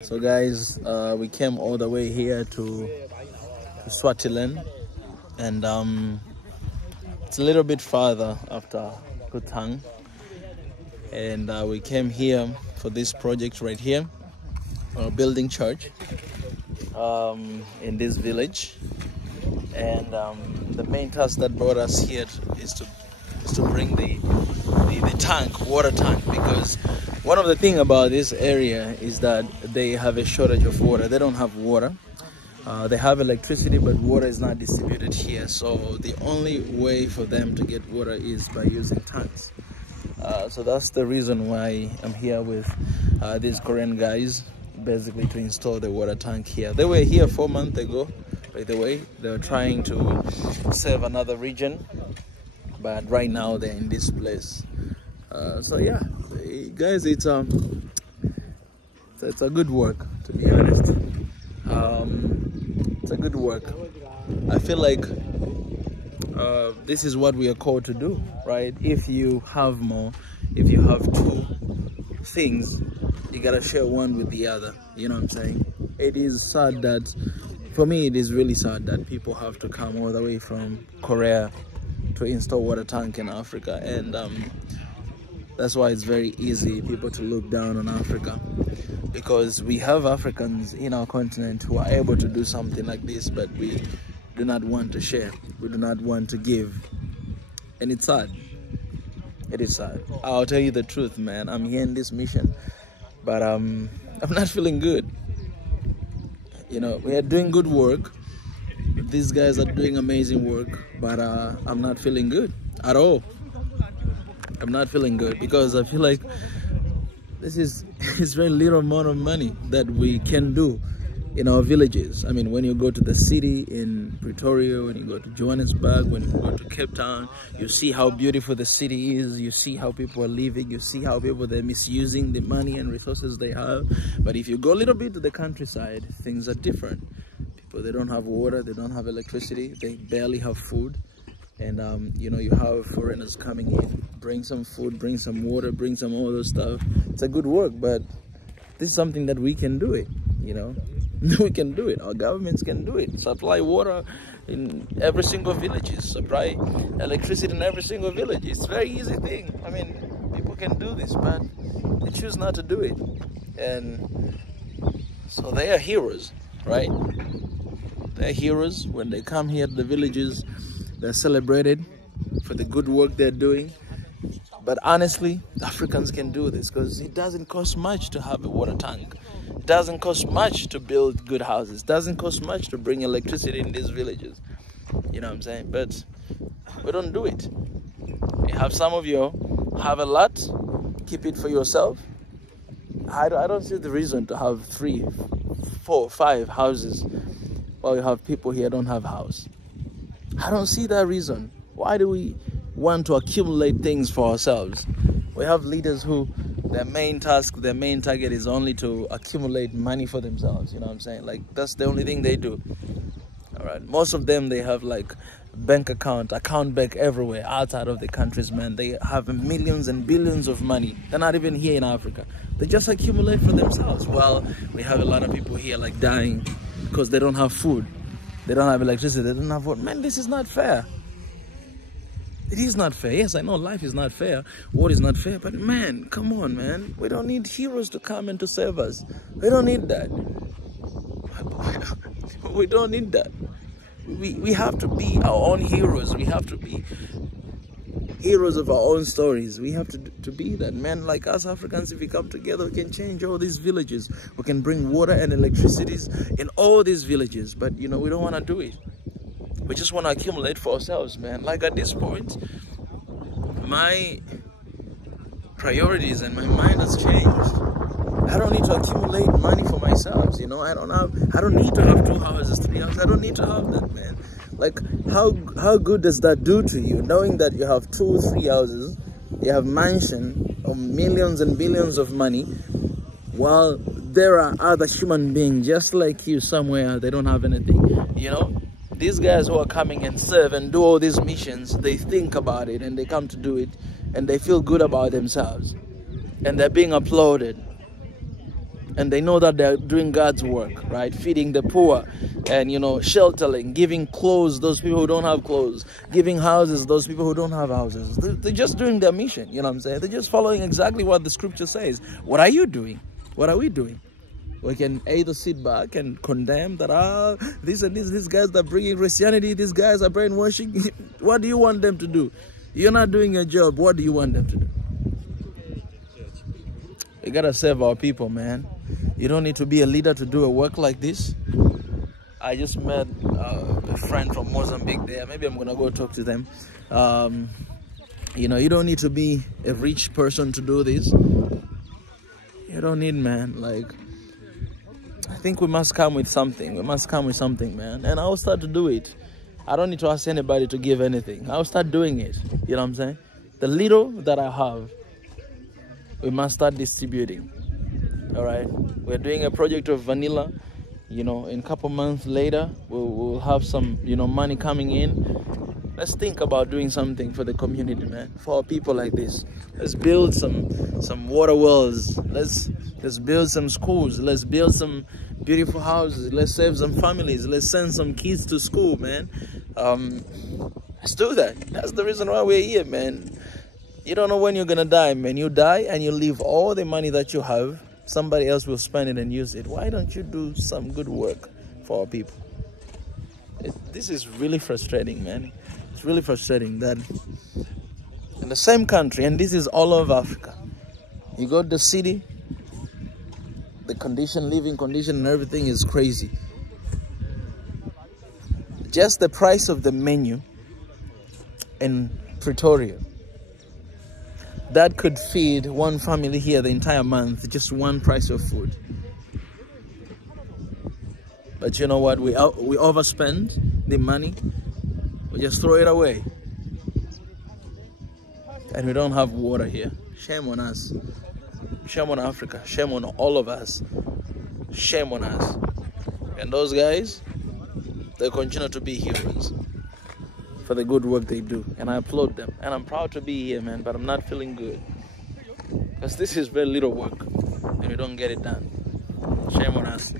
So guys, we came all the way here to Swaziland, and it's a little bit farther after Kutang, and we came here for this project right here, building church in this village. And the main task that brought us here is to bring the water tank, because one of the things about this area is that they have a shortage of water. They don't have water. They have electricity, but water is not distributed here. So the only way for them to get water is by using tanks. So that's the reason why I'm here with these Korean guys, basically to install the water tank here. They were here 4 months ago. By the way, they're trying to serve another region, but right now they're in this place. So yeah, guys, it's a good work, to be honest. It's a good work. I feel like this is what we are called to do, right? If you have two things, you gotta share one with the other. You know what I'm saying? It is sad that, for me, it is really sad that people have to come all the way from Korea to install water tank in Africa, and that's why it's very easy people to look down on Africa, because we have Africans in our continent who are able to do something like this, but we do not want to share. We do not want to give, and it's sad. It is sad. I'll tell you the truth, man. I'm here in this mission, but I'm not feeling good. You know, we are doing good work. These guys are doing amazing work, but I'm not feeling good at all. I'm not feeling good because I feel like this is very little amount of money that we can do in our villages. I mean, when you go to the city in Pretoria, when you go to Johannesburg, when you go to Cape Town, you see how beautiful the city is. You see how people are living. You see how people, they're misusing the money and resources they have. But if you go a little bit to the countryside, things are different. People, they don't have water, they don't have electricity, they barely have food. And you know, you have foreigners coming in, bring some food, bring some water, bring some all those stuff. It's a good work, but this is something that we can do it, you know. We can do it. Our governments can do it. Supply water in every single village. Supply electricity in every single village. It's a very easy thing. I mean, people can do this, but they choose not to do it. And so they are heroes, right? They're heroes. When they come here to the villages, they're celebrated for the good work they're doing. But honestly, Africans can do this because it doesn't cost much to have a water tank. It doesn't cost much to build good houses. It doesn't cost much to bring electricity in these villages. You know what I'm saying? But we don't do it. You have some of you have a lot, keep it for yourself. I don't see the reason to have 3, 4, 5 houses while you have people here don't have a house. I don't see that reason. Why do we want to accumulate things for ourselves? We have leaders who their main task, their main target is only to accumulate money for themselves. You know what I'm saying? Like, that's the only thing they do. All right. Most of them, they have like account bank everywhere outside of the countries, man. They have millions and billions of money. They're not even here in Africa. They just accumulate for themselves. Well, we have a lot of people here like dying because they don't have food. They don't have electricity. They don't have water. Man, this is not fair. It is not fair. Yes, I know life is not fair. War is not fair. But man, come on, man. We don't need heroes to come and to save us. We don't need that. We don't need that. We have to be our own heroes. We have to be heroes of our own stories. We have to be that. Man, like us Africans, if we come together, we can change all these villages. We can bring water and electricities in all these villages. But, you know, we don't want to do it. We just want to accumulate for ourselves, man. Like at this point, my priorities and my mind has changed. I don't need to accumulate money for myself, you know. I don't need to have 2 houses, 3 houses. I don't need to have that, man. Like, how good does that do to you, knowing that you have 2, 3 houses, you have mansion of millions and billions of money, while there are other human beings just like you somewhere, they don't have anything, you know? These guys who are coming and serve and do all these missions, they think about it and they come to do it and they feel good about themselves and they're being applauded. and they know that they're doing God's work, right? Feeding the poor and, you know, sheltering, giving clothes those people who don't have clothes, giving houses those people who don't have houses. They're just doing their mission, you know what I'm saying? They're just following exactly what the scripture says. What are you doing? What are we doing? We can either sit back and condemn that, these guys that are bringing Christianity, these guys are brainwashing. What do you want them to do? You're not doing your job. What do you want them to do? We gotta serve our people, man. You don't need to be a leader to do a work like this. I just met a friend from Mozambique there. Maybe I'm gonna go talk to them. You know, you don't need to be a rich person to do this. You don't need, man. Like, I think we must come with something. We must come with something, man. And I'll start to do it. I don't need to ask anybody to give anything. I'll start doing it. You know what I'm saying? The little that I have, we must start distributing. All right? We're doing a project of vanilla. You know, in a couple months later, we'll have some, you know, money coming in. Let's think about doing something for the community, man. For our people like this. Let's build some water wells. Let's build some schools. Let's build some beautiful houses. Let's save some families. Let's send some kids to school, man. Let's do that. That's the reason why we're here, man. You don't know when you're gonna die, man. You die and you leave all the money that you have. Somebody else will spend it and use it. Why don't you do some good work for our people? This is really frustrating, man. It's really frustrating that in the same country, and this is all over Africa, you go to the city, the living condition and everything is crazy. Just the price of the menu in Pretoria, that could feed one family here the entire month, just one price of food. But you know what? We overspend the money. We just throw it away. And we don't have water here. Shame on us. Shame on Africa. Shame on all of us. Shame on us. And those guys, they continue to be heroes for the good work they do. And I applaud them. And I'm proud to be here, man. But I'm not feeling good. Because this is very little work. And we don't get it done. Shame on us.